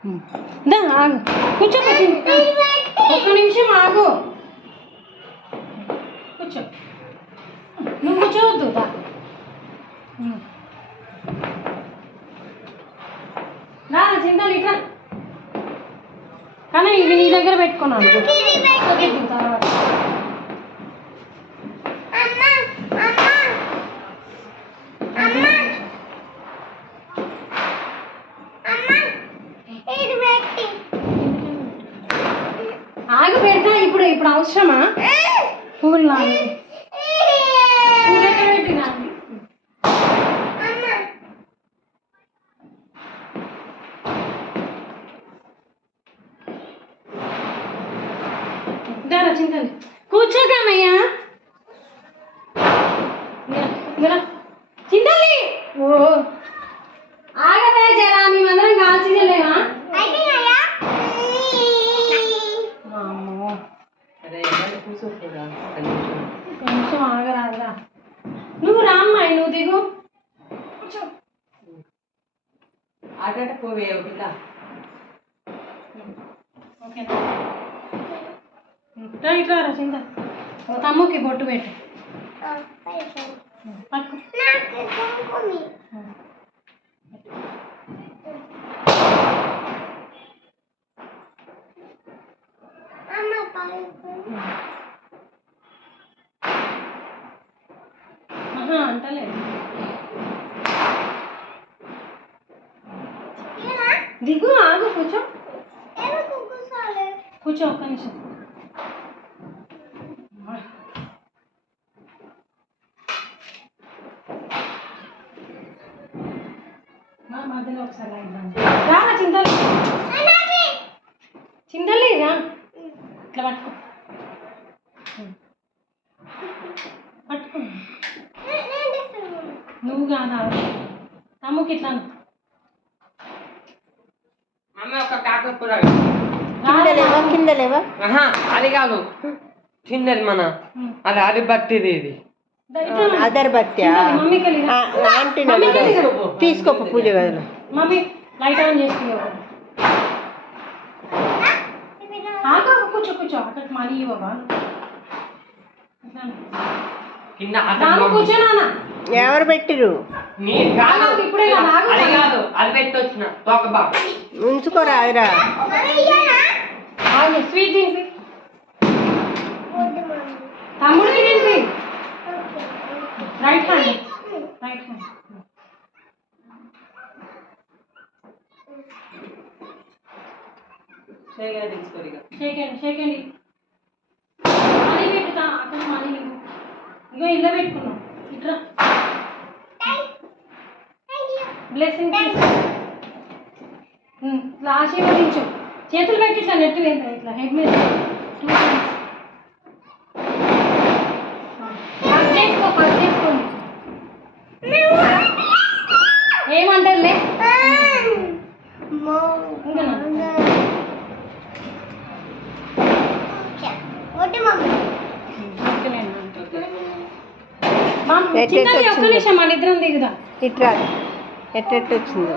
ఆగు కూర్చో ఒక్క నిమిషం ఆగు కూర్చో నువ్వు కూర్చోవద్దు రా చింతలు ఇట్లా కానీ ఇది నీ దగ్గర పెట్టుకున్నాను తర్వాత ఆగు పెడతా ఇప్పుడు ఇప్పుడు అవసరమా పూలు నాకు పూలు ఎక్కడ పెట్టినా దారా చింతలు కూర్చోకమయ్యా చింతలి ఓ ఆగవే జరా మేమందరం కాల్చిలేమా కొంచెం ఆగరాదురా నువ్వు రామ్మాయి నువ్వు దిగు ఆట పోవే ఒకటిలా ఓకేనా ఇట్లా రా చింత తమ్ముకి బొట్టు పెట్టు పట్టుకో అంటలేదు దిగు ఆగు కూర్చో కూర్చో ఒక్క నిమిషం మధ్యలో ఒకసారి రా చింతలు చింతలు రా ఇట్లా పట్టుకో పట్టుకో నువ్వు కాదా తమ్ముకి ఇట్లా అమ్మ ఒక కాకర కింద లేవా అది కాదు కిందది మన అది అరిబట్టిది ఇది అగరబత్తి తీసుకోప పూజ గదిలో మమ్మీ లైట్ ఆన్ చేసి కూర్చో కూర్చో అక్కడ మనీ ఇవ్వవా కూర్చో నాన్న ఎవరు పెట్టిరు ఇప్పుడే అది పెట్టి వచ్చిన తోకబా ఉంచుకోరా ఆగిరా స్వీట్ తినిపి తమ్ముడికి తినిపి రైట్ హ్యాండ్ రైట్ హ్యాండ్ షేకండి మనీ పెట్టుతా అక్కడ మనీ ఇగో ఇల్లు పెట్టుకున్నాం ఇట్లా బ్లెస్సింగ్ ఇట్లా ఆశీర్వదించు చేతులు పెట్టి ఇట్లా నెట్టు వేంద్ర ఇట్లా హెడ్ మీద 2 times చేసుకోండి ఏమంటారులే ఒక్క నిమిషం మన ఇద్దరం దిగుదా ఇట్లా ఎట్ట వచ్చిందో